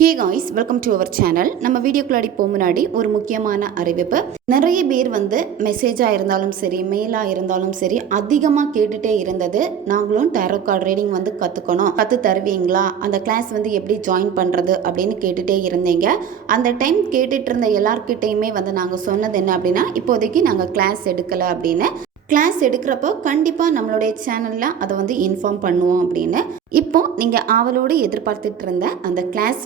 Hey guys, welcome to our channel. நம்ம வீடியோக்குள்ளாடி போக முன்னாடி ஒரு முக்கியமான அறிவிப்பு. நிறைய பேர் மெசேஜாக இருந்தாலும் சரி, மெயிலாக இருந்தாலும் சரி, அதிகமாக கேட்டுகிட்டே இருந்தது, நாங்களும் டேரோ கார்டு ரீடிங் கற்று தருவீங்களா, அந்த கிளாஸ் எப்படி ஜாயின் பண்ணுறது அப்படின்னு கேட்டுகிட்டே இருந்தீங்க. அந்த டைம் கேட்டுட்டு இருந்த எல்லார்கிட்டையுமே நாங்கள் சொன்னது என்ன அப்படின்னா, இப்போதைக்கு நாங்கள் கிளாஸ் எடுக்கலை அப்படின்னு. கிளாஸ் எடுக்கிறப்போ கண்டிப்பாக நம்மளுடைய சேனலில் அதை இன்ஃபார்ம் பண்ணுவோம் அப்படின்னு. இப்போ நீங்கள் ஆவலோடு எதிர்பார்த்துட்டு இருந்த அந்த கிளாஸ்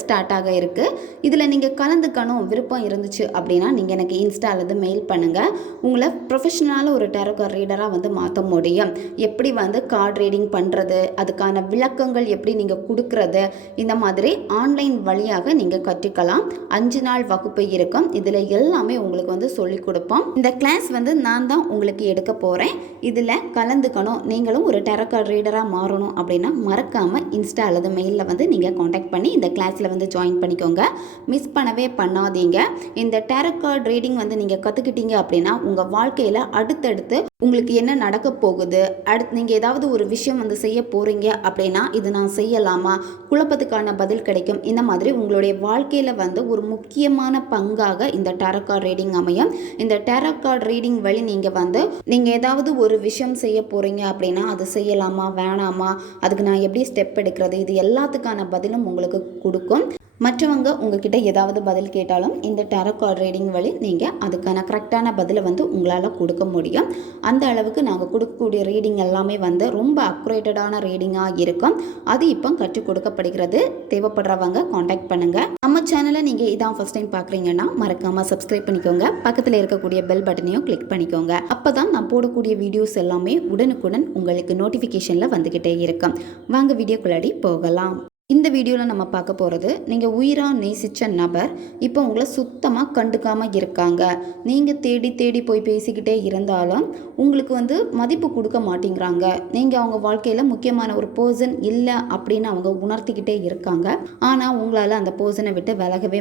ஸ்டார்ட் ஆக இருக்குது. இதில் நீங்கள் கலந்துக்கணும் விருப்பம் இருந்துச்சு அப்படின்னா நீங்கள் எனக்கு இன்ஸ்டா அல்லது மெயில் பண்ணுங்கள். உங்களை ப்ரொஃபஷனலான ஒரு டேரோ கார்டு ரீடராக மாற்ற முடியும். எப்படி கார்டு ரீடிங் பண்ணுறது, அதுக்கான விளக்கங்கள் எப்படி நீங்கள் கொடுக்குறது, இந்த மாதிரி ஆன்லைன் வழியாக நீங்கள் கற்றுக்கலாம். 5 நாள் வகுப்பு இருக்கும். இதில் எல்லாமே உங்களுக்கு சொல்லிக் கொடுப்போம். இந்த கிளாஸ் நான் தான் உங்களுக்கு எடுக்க போகிறேன். இதில் கலந்துக்கணும், நீங்களும் ஒரு டேரோ கார்டு ரீடராக மாறணும் அப்படின்னா மறக்காமல் இன்ஸ்டா அல்லது மெயிலில் நீங்கள் காண்டாக்ட் பண்ணி இந்த கிளாஸில் ஜாயின் பண்ணிக்கோங்க. மிஸ் பண்ணவே பண்ணாதீங்க. இந்த டேரோ கார்டு ரீடிங் நீங்கள் கற்றுக்கிட்டீங்க அப்படின்னா உங்கள் வாழ்க்கையில் அடுத்தடுத்து உங்களுக்கு என்ன நடக்க போகுது, நீங்கள் ஏதாவது ஒரு விஷயம் செய்ய போகிறீங்க அப்படின்னா இது நான் செய்யலாமா, குழப்பத்துக்கான பதில் கிடைக்கும். இந்த மாதிரி உங்களுடைய வாழ்க்கையில் ஒரு முக்கியமான பங்காக இந்த டேரோ கார்டு ரீடிங் அமையும். இந்த டேரோ கார்டு ரீடிங் வழி நீங்கள் ஏதாவது ஒரு விஷயம் செய்ய போகிறீங்க அப்படின்னா அது செய்யலாமா வேணாமா, அதுக்கு நான் எப்படி ஸ்டெப் எடுக்கிறது, இது எல்லாத்துக்கான பதிலும் உங்களுக்கு கொடுக்கும். மற்றவங்க உங்ககிட்ட ஏதாவது பதில் கேட்டாலும் இந்த டேரோ கார்டு ரீடிங் வழி நீங்கள் அதுக்கான கரெக்டான பதிலை உங்களால் கொடுக்க முடியும். அந்த அளவுக்கு நாங்கள் கொடுக்கக்கூடிய ரீடிங் எல்லாமே ரொம்ப அக்குரேட்டடான ரீடிங்காக இருக்கும். அது இப்போ கற்றுக் கொடுக்கப்படுகிறது. தேவைப்படுறவங்க காண்டாக்ட் பண்ணுங்கள். நம்ம சேனலை நீங்கள் இதான் ஃபர்ஸ்ட் டைம் பார்க்குறீங்கன்னா மறக்காமல் சப்ஸ்கிரைப் பண்ணிக்கோங்க. பக்கத்தில் இருக்கக்கூடிய பெல் பட்டனையும் கிளிக் பண்ணிக்கோங்க. அப்போ தான் நான் போடக்கூடிய வீடியோஸ் எல்லாமே உடனுக்குடன் உங்களுக்கு நோட்டிஃபிகேஷனில் வந்துக்கிட்டே இருக்கும். வாங்க வீடியோக்குள்ளாடி போகலாம். இந்த வீடியோவில் நம்ம பார்க்க போகிறது, நீங்கள் உயிராக நேசித்த நபர் இப்போ உங்களை சுத்தமாக கண்டுக்காமல் இருக்காங்க. நீங்கள் தேடி தேடி போய் பேசிக்கிட்டே இருந்தாலும் உங்களுக்கு மதிப்பு கொடுக்க மாட்டேங்கிறாங்க. நீங்கள் அவங்க வாழ்க்கையில் முக்கியமான ஒரு பர்சன் இல்லை அப்படின்னு அவங்க உணர்த்திக்கிட்டே இருக்காங்க. ஆனால் உங்களால் அந்த பர்சனை விட்டு விலகவே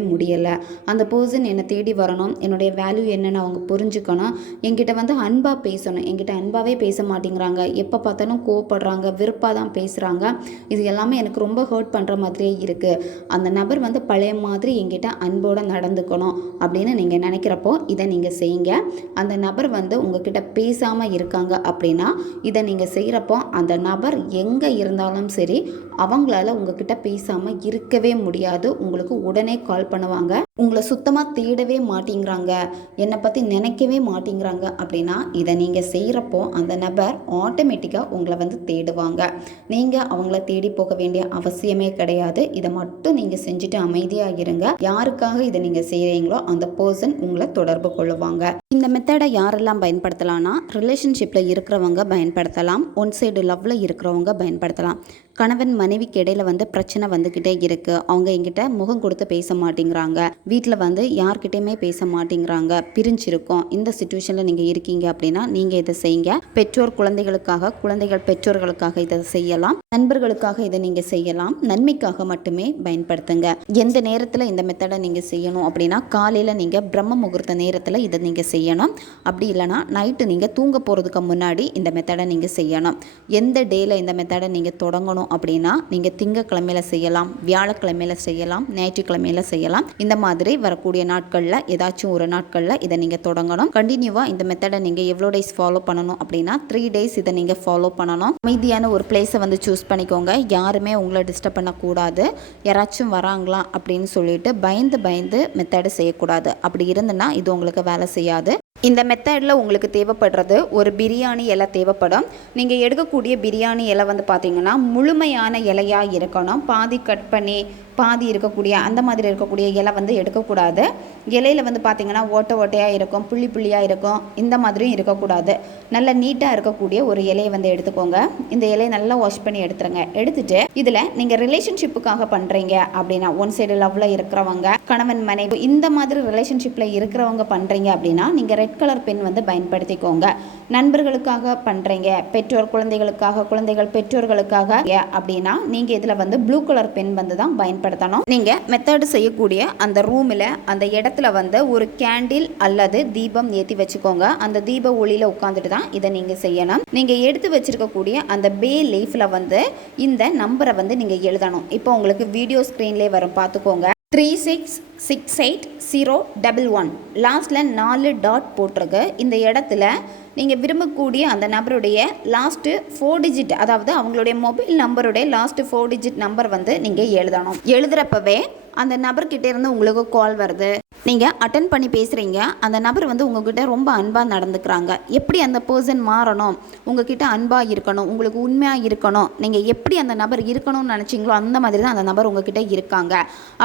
அந்த பர்சன் என்னை தேடி வரணும், என்னுடைய வேல்யூ என்னென்னு அவங்க புரிஞ்சுக்கணும், என்கிட்ட அன்பாக பேசணும். என்கிட்ட அன்பாகவே பேச மாட்டேங்கிறாங்க. எப்போ பார்த்தாலும் கோவப்படுறாங்க, விருப்பாக தான் பேசுகிறாங்க. இது எல்லாமே எனக்கு ரொம்ப ஹர்ட் பண்ணுற மாதிரியே இருக்குது. அந்த நபர் பழைய மாதிரி என்கிட்ட அன்போடு நடந்துக்கணும் அப்படின்னு நீங்கள் நினைக்கிறப்போ இதை நீங்கள் செய்யுங்க. அந்த நபர் உங்ககிட்ட பேசாமல் இருக்காங்க அப்படின்னா இதை நீங்கள் செய்கிறப்போ அந்த நபர் எங்கே இருந்தாலும் சரி அவங்களால உங்ககிட்ட பேசாமல் இருக்கவே முடியாது. உங்களுக்கு உடனே கால் பண்ணுவாங்க. உங்களை சுத்தமாக தேடவே மாட்டேங்கிறாங்க, என்னை பற்றி நினைக்கவே மாட்டேங்கிறாங்க அப்படின்னா இதை நீங்கள் செய்கிறப்போ அந்த நபர் ஆட்டோமேட்டிக்காக உங்களை தேடுவாங்க. நீங்கள் அவங்கள தேடி போக வேண்டிய அவசியமே கிடையாது. இதை மட்டும் நீங்கள் செஞ்சுட்டு அமைதியாக இருங்க. யாருக்காக இதை நீங்கள் செய்கிறீங்களோ அந்த பர்சன் உங்களை தொடர்பு கொள்ளுவாங்க. இந்த மெத்தடை யாரெல்லாம் பயன்படுத்தலாம்னா, ரிலேஷன்ஷிப்பில் இருக்கிறவங்க பயன்படுத்தலாம், ஒன் சைடு லவ்வில் இருக்கிறவங்க பயன்படுத்தலாம். கணவன் மனைவிக்கு இடையில பிரச்சனை வந்துக்கிட்டே இருக்குது, அவங்க என்கிட்ட முகம் கொடுத்து பேச மாட்டேங்கிறாங்க, வீட்டில் யார்கிட்டையுமே பேச மாட்டேங்கிறாங்க, பிரிஞ்சிருக்கோம், இந்த சிச்சுவேஷனில் நீங்கள் இருக்கீங்க அப்படின்னா நீங்கள் இதை செய்யுங்க. பெற்றோர் குழந்தைகளுக்காக, குழந்தைகள் பெற்றோர்களுக்காக இதை செய்யலாம். நண்பர்களுக்காக இதை நீங்கள் செய்யலாம். நன்மைக்காக மட்டுமே பயன்படுத்துங்க. எந்த நேரத்தில் இந்த மெத்தடை நீங்கள் செய்யணும் அப்படின்னா, காலையில் நீங்கள் பிரம்ம முகூர்த்த நேரத்தில் இதை நீங்கள் செய்யணும். அப்படி இல்லைனா நைட்டு நீங்கள் தூங்க போகிறதுக்கு முன்னாடி இந்த மெத்தடை நீங்கள் செய்யணும். எந்த டேயில் இந்த மெத்தடை நீங்கள் தொடங்கணும் அப்படின்னா, நீங்கள் திங்கக்கிழமையில செய்யலாம், வியாழக்கிழமையில செய்யலாம், ஞாயிற்றுக்கிழமையில செய்யலாம். இந்த மாதிரி வரக்கூடிய நாட்களில் ஏதாச்சும் ஒரு நாட்களில் இதை நீங்கள் தொடங்கணும். கண்டினியூவாக இந்த மெத்தடை நீங்கள் எவ்வளோ டேஸ் ஃபாலோ பண்ணணும் அப்படின்னா 3 டேஸ் இதை நீங்கள் ஃபாலோ பண்ணணும். அமைதியான ஒரு பிளேஸை சூஸ் பண்ணிக்கோங்க. யாருமே உங்களை டிஸ்டர்ப் பண்ணக்கூடாது. யாராச்சும் வராங்களா அப்படின்னு சொல்லிட்டு பயந்து மெத்தடு செய்யக்கூடாது. அப்படி இருந்துன்னா இது உங்களுக்கு வேலை செய்யாது. இந்த மெத்தடில் உங்களுக்கு தேவைப்படுறது ஒரு பிரியாணி இலை தேவைப்படும். நீங்கள் எடுக்கக்கூடிய பிரியாணி இலை பார்த்தீங்கன்னா முழுமையான இலையாக இருக்கணும். பாதி கட் பண்ணி பாதி இருக்கக்கூடிய அந்த மாதிரி இருக்கக்கூடிய இலை எடுக்கக்கூடாது. இலையில் பார்த்தீங்கன்னா ஓட்டையாக இருக்கும், புள்ளியாக இருக்கும், இந்த மாதிரியும் இருக்கக்கூடாது. நல்ல நீட்டாக இருக்கக்கூடிய ஒரு இலையை எடுத்துக்கோங்க. இந்த இலையை நல்லா வாஷ் பண்ணி எடுத்துருங்க. எடுத்துட்டு இதில் நீங்கள் ரிலேஷன்ஷிப்புக்காக பண்ணுறீங்க அப்படின்னா, ஒன் சைடு லவ்வில் இருக்கிறவங்க, கணவன் மனைவி இந்த மாதிரி ரிலேஷன்ஷிப்பில் இருக்கிறவங்க பண்ணுறீங்க அப்படின்னா நீங்கள் ரெட் ரெட் கலர் பென் வந்து பயன்படுத்திக்கோங்க. நண்பர்களுக்காக பண்ணுறீங்க, பெற்றோர் குழந்தைகளுக்காக, குழந்தைகள் பெற்றோர்களுக்காக அப்படின்னா நீங்கள் இதில் வந்து ப்ளூ கலர் பென் வந்து தான் பயன்படுத்தணும். நீங்கள் மெத்தடு செய்யக்கூடிய அந்த ரூமில் அந்த இடத்துல வந்து ஒரு கேண்டில் அல்லது தீபம் ஏற்றி வச்சுக்கோங்க. அந்த தீப ஒளியில் உட்காந்துட்டு தான் இதை நீங்கள் செய்யணும். நீங்கள் எடுத்து வச்சிருக்கக்கூடிய அந்த பே லீஃபில் வந்து இந்த நம்பரை வந்து நீங்கள் எழுதணும். இப்போ உங்களுக்கு வீடியோ ஸ்க்ரீன்லேயே வரும், பார்த்துக்கோங்க. 3660811 லாஸ்ட்டில் 4 டாட் போட்டிருக்கு. இந்த இடத்துல நீங்கள் விரும்பக்கூடிய அந்த நபருடைய லாஸ்ட்டு 4 டிஜிட், அதாவது அவங்களுடைய மொபைல் நம்பருடைய லாஸ்ட்டு 4 டிஜிட் நம்பர் வந்து நீங்கள் எழுதணும். எழுதுகிறப்பவே அந்த நபர்கிட்ட இருந்து உங்களுக்கு கால் வருது, நீங்கள் அட்டன் பண்ணி பேசுகிறீங்க. அந்த நபர் வந்து உங்ககிட்ட ரொம்ப அன்பாக நடந்துக்கிறாங்க. எப்படி அந்த பர்சன் மாறணும், உங்ககிட்ட அன்பாக இருக்கணும், உங்களுக்கு உண்மையாக இருக்கணும், நீங்கள் எப்படி அந்த நபர் இருக்கணும்னு நினச்சிங்களோ அந்த மாதிரி தான் அந்த நபர் உங்ககிட்ட இருக்காங்க.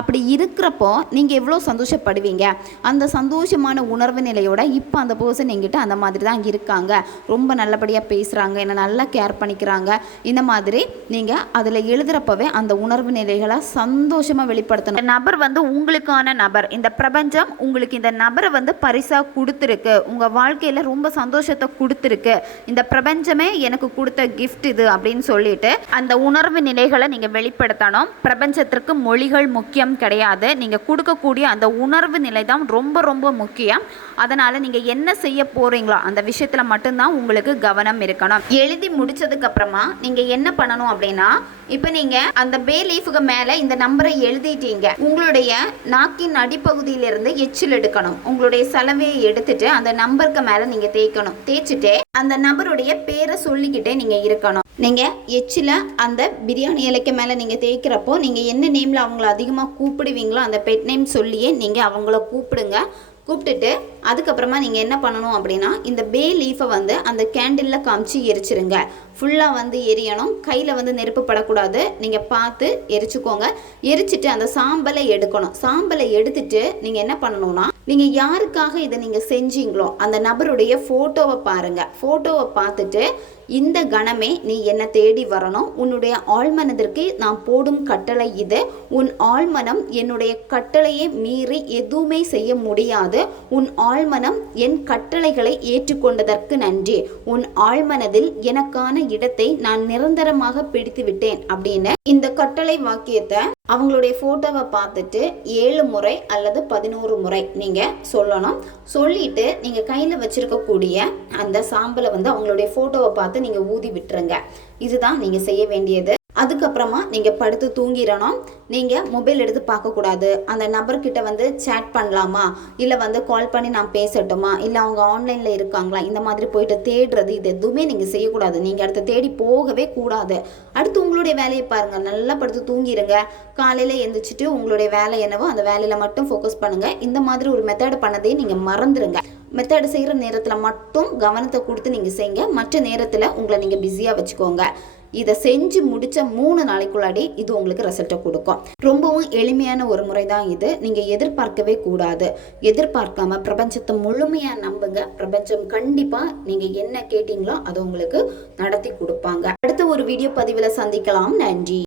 அப்படி இருக்கிறப்போ நீங்கள் எவ்வளோ சந்தோஷப்படுவீங்க. அந்த சந்தோஷமான உணர்வு நிலையோட இப்போ அந்த பர்சன் எங்கிட்ட அந்த மாதிரி தான் இருக்காங்க, ரொம்ப நல்லபடியாக பேசுகிறாங்க, என்னை நல்லா கேர் பண்ணிக்கிறாங்க. இந்த மாதிரி நீங்கள் அதில் எழுதுகிறப்பவே அந்த உணர்வு நிலைகளை சந்தோஷமாக வெளிப்படுத்தணும். நபர் வந்து உங்களுக்கான நபர், இந்த பிரபஞ்சம் உங்களுக்கு இந்த நபரை வந்து பரிசாக கொடுத்துருக்கு, உங்கள் வாழ்க்கையில் ரொம்ப சந்தோஷத்தை கொடுத்துருக்கு, இந்த பிரபஞ்சமே எனக்கு கொடுத்த கிஃப்ட் இது அப்படின்னு சொல்லிட்டு அந்த உணர்வு நிலைகளை நீங்கள் வெளிப்படுத்தணும். பிரபஞ்சத்திற்கு மொழிகள் முக்கியம் கிடையாது, நீங்கள் கொடுக்கக்கூடிய அந்த உணர்வு நிலை தான் ரொம்ப ரொம்ப முக்கியம். அதனால் நீங்கள் என்ன செய்ய போகிறீங்களோ அந்த விஷயத்தில் மட்டும்தான் உங்களுக்கு கவனம் இருக்கணும். எழுதி முடிச்சதுக்கு அப்புறமா நீங்கள் என்ன பண்ணணும் அப்படின்னா, இப்போ நீங்கள் அந்த பே லீஃபுக்கு மேலே இந்த நம்பரை எழுதிட்டீங்க. உங்களுடைய நாக்கின் அடிப்பகுதியிலிருந்து எச்சில் எடுக்கணும். உங்களுடைய சலவையை எடுத்துட்டு அந்த நம்பருக்கு மேலே நீங்கள் தேய்க்கணும். தேய்ச்சிட்டு அந்த நபருடைய பேரை சொல்லிக்கிட்டே நீங்கள் இருக்கணும். நீங்கள் எச்சில அந்த பிரியாணி இலைக்கு மேலே நீங்கள் தேய்க்கிறப்போ நீங்கள் என்ன நேமில் அவங்கள அதிகமாக கூப்பிடுவீங்களோ அந்த பெட் நேம் சொல்லியே நீங்கள் அவங்கள கூப்பிடுங்க. கூப்பிட்டுட்டு அதுக்கப்புறமா நீங்கள் என்ன பண்ணணும் அப்படின்னா, இந்த பே லீஃபை வந்து அந்த கேண்டிலில் காமிச்சு எரிச்சிருங்க. ஃபுல்லாக வந்து எரியணும், கையில் வந்து நெருப்பு படக்கூடாது. நீங்கள் பார்த்து எரிச்சுக்கோங்க. எரிச்சிட்டு அந்த சாம்பலை எடுக்கணும். சாம்பலை எடுத்துட்டு நீங்கள் என்ன பண்ணணும்னா, நீங்கள் யாருக்காக இதை நீங்கள் செஞ்சீங்களோ அந்த நபருடைய ஃபோட்டோவை பாருங்கள். ஃபோட்டோவை பார்த்துட்டு இந்த கணமே நீ என்னை தேடி வரணும், உன்னுடைய ஆழ்மனதிற்கு நான் போடும் கட்டளை இது, உன் ஆழ்மனம் என்னுடைய கட்டளையை மீறி எதுவுமே செய்ய முடியாது, உன் ஆழ்மனம் என் கட்டளைகளை ஏற்றுக்கொண்டதற்கு நன்றி, உன் ஆழ்மனதில் எனக்கான இடத்தை நான் நிரந்தரமாக பிடித்து விட்டேன் அப்படின்னு இந்த கட்டளை வாக்கியத்தை அவங்களுடைய ஃபோட்டோவை பார்த்துட்டு 7 முறை அல்லது 11 முறை நீங்கள் சொல்லணும். சொல்லிட்டு நீங்கள் கையில் வச்சிருக்கக்கூடிய அந்த சாம்பலை வந்து அவங்களுடைய ஃபோட்டோவை பார்த்து நீங்கள் ஊதி விட்டுருங்க. இதுதான் நீங்கள் செய்ய வேண்டியது. அதுக்கப்புறமா நீங்கள் படுத்து தூங்கிடணும். நீங்கள் மொபைல் எடுத்து பார்க்கக்கூடாது. அந்த நபர்கிட்ட வந்து சேட் பண்ணலாமா, இல்லை வந்து கால் பண்ணி நான் பேசட்டுமா, இல்லை அவங்க ஆன்லைனில் இருக்காங்களா, இந்த மாதிரி போயிட்டு தேடுறது இது எதுவுமே நீங்கள் செய்யக்கூடாது. நீங்கள் அடுத்து தேடி போகவே கூடாது. அடுத்து உங்களுடைய வேலையை பாருங்கள், நல்லா படுத்து தூங்கிடுங்க. காலையில் எழுந்திரிச்சிட்டு உங்களுடைய வேலை என்னவோ அந்த வேலையில் மட்டும் ஃபோக்கஸ் பண்ணுங்கள். இந்த மாதிரி ஒரு மெத்தட் பண்ணதே நீங்கள் மறந்துடுங்க. மெத்தட் செய்கிற நேரத்தில் மட்டும் கவனத்தை கொடுத்து நீங்கள் செய்யுங்க. மற்ற நேரத்தில் உங்களை நீங்கள் பிஸியாக வச்சுக்கோங்க. இதை செஞ்சு முடித்த 3 நாளைக்குள்ளாடி இது உங்களுக்கு ரிசல்ட்டை கொடுக்கும். ரொம்பவும் எளிமையான ஒரு முறை தான் இது. நீங்கள் எதிர்பார்க்கவே கூடாது. எதிர்பார்க்காம பிரபஞ்சத்தை முழுமையாக நம்புங்க. பிரபஞ்சம் கண்டிப்பாக நீங்கள் என்ன கேட்டீங்களோ அதை உங்களுக்கு நடத்தி கொடுப்பாங்க. அடுத்த ஒரு வீடியோ பதிவில் சந்திக்கலாம். நன்றி.